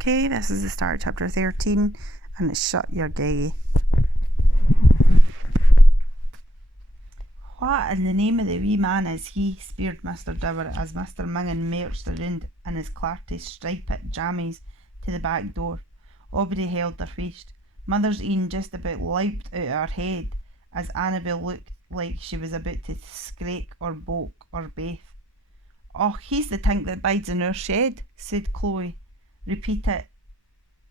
Okay, this is the start of chapter 13 and it's Shut Your Gaggy. What in the name of the wee man is he? Speered Mr Stuart as Mr Mingin marched around in his clarty striped jammies to the back door. Everybody held their feast. Mother's een just about leapt out of her head as Annabel looked like she was about to scraik or boke or baith. "Oh, he's the tink that bides in our shed," said Chloe.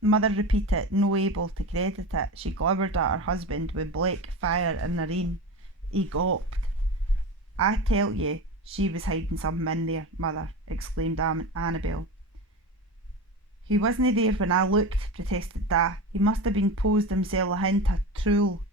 Mother repeated, no able to credit it. She glibbered at her husband with black fire in her een. He gawped. "I tell ye, she was hiding something in there, Mother," exclaimed Annabel. "He wasn't there when I looked," protested Da. "He must have been posed himself into a trool."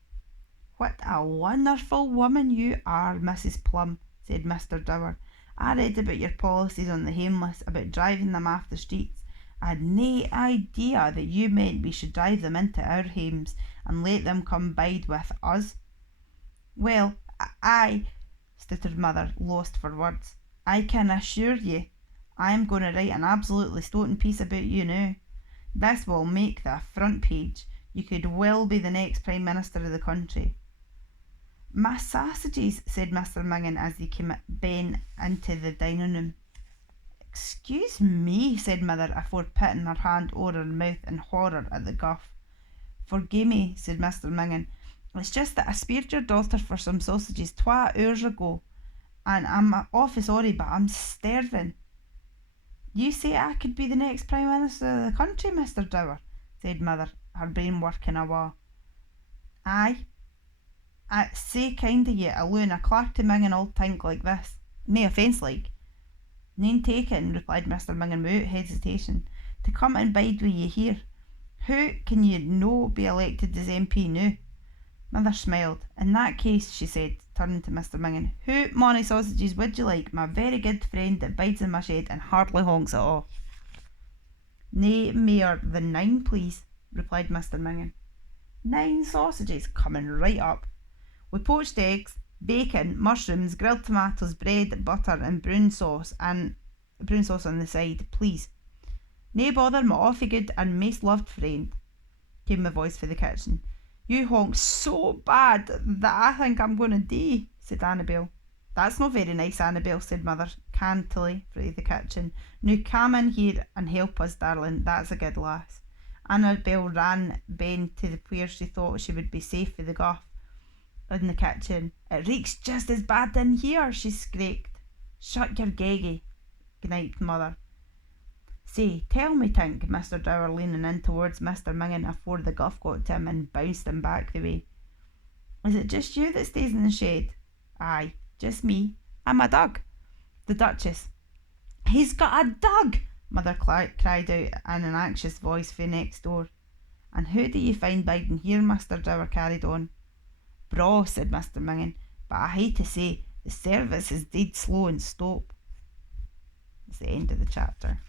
"What a wonderful woman you are, Mrs Plum," said Mr Dower. "I read about your policies on the homeless, about driving them off the streets. I had nae idea that you meant we should drive them into our homes and let them come bide with us." "Well, I," stuttered Mother, lost for words. "I can assure ye, I am going to write an absolutely stoating piece about you now. This will make the front page. You could well be the next Prime Minister of the country." "My sausages," said Mr Mingin as they came ben into the dining room. "Excuse me," said Mother, afore putting her hand over her mouth in horror at the guff. "Forgive me," said Mr Mingin. "It's just that I speared your daughter for some sausages 2 hours ago, and I'm awfully sorry, but I'm starving." "You say I could be the next Prime Minister of the country, Mr Dower?" said Mother, her brain working awa. "Aye. It's sae kind of ye, allowing a clerk to Mingin all tink like this. Nae offence like." "Nane taken," replied Mr Mingin without hesitation, "to come and bide with ye here. How can ye no be elected as MP now?" Mother smiled. "In that case," she said, turning to Mr Mingin, "how mony sausages would you like, my very good friend that bides in my shed and hardly honks at all?" "Nae mair than 9, please," replied Mr Mingin. 9 sausages, coming right up, with poached eggs, bacon, mushrooms, grilled tomatoes, bread, butter and brown sauce on the side, please. "Nae bother, my awfully good and maist loved friend," came the voice from the kitchen. "You honk so bad that I think I'm going to die," said Annabel. "That's not very nice, Annabel," said Mother cantily from the kitchen. "Now come in here and help us, darling, that's a good lass." Annabel ran ben to where she thought she would be safe for the guff in the kitchen. "It reeks just as bad in here," she squeaked. "Shut your geggy," gniped Mother. "Say, tell me, tink," Mr Dower, leaning in towards Mr Mingin afore the guff got to him and bounced him back the way. "Is it just you that stays in the shed?" "Aye, just me. I'm a dug." "The Duchess." "He's got a dug!" Mother cried out in an anxious voice from next door. "And who do you find biding here?" Mr Dower carried on. "Braw," said Mr Mingin, "but I hate to say, the service is dead slow and stop." It's the end of the chapter.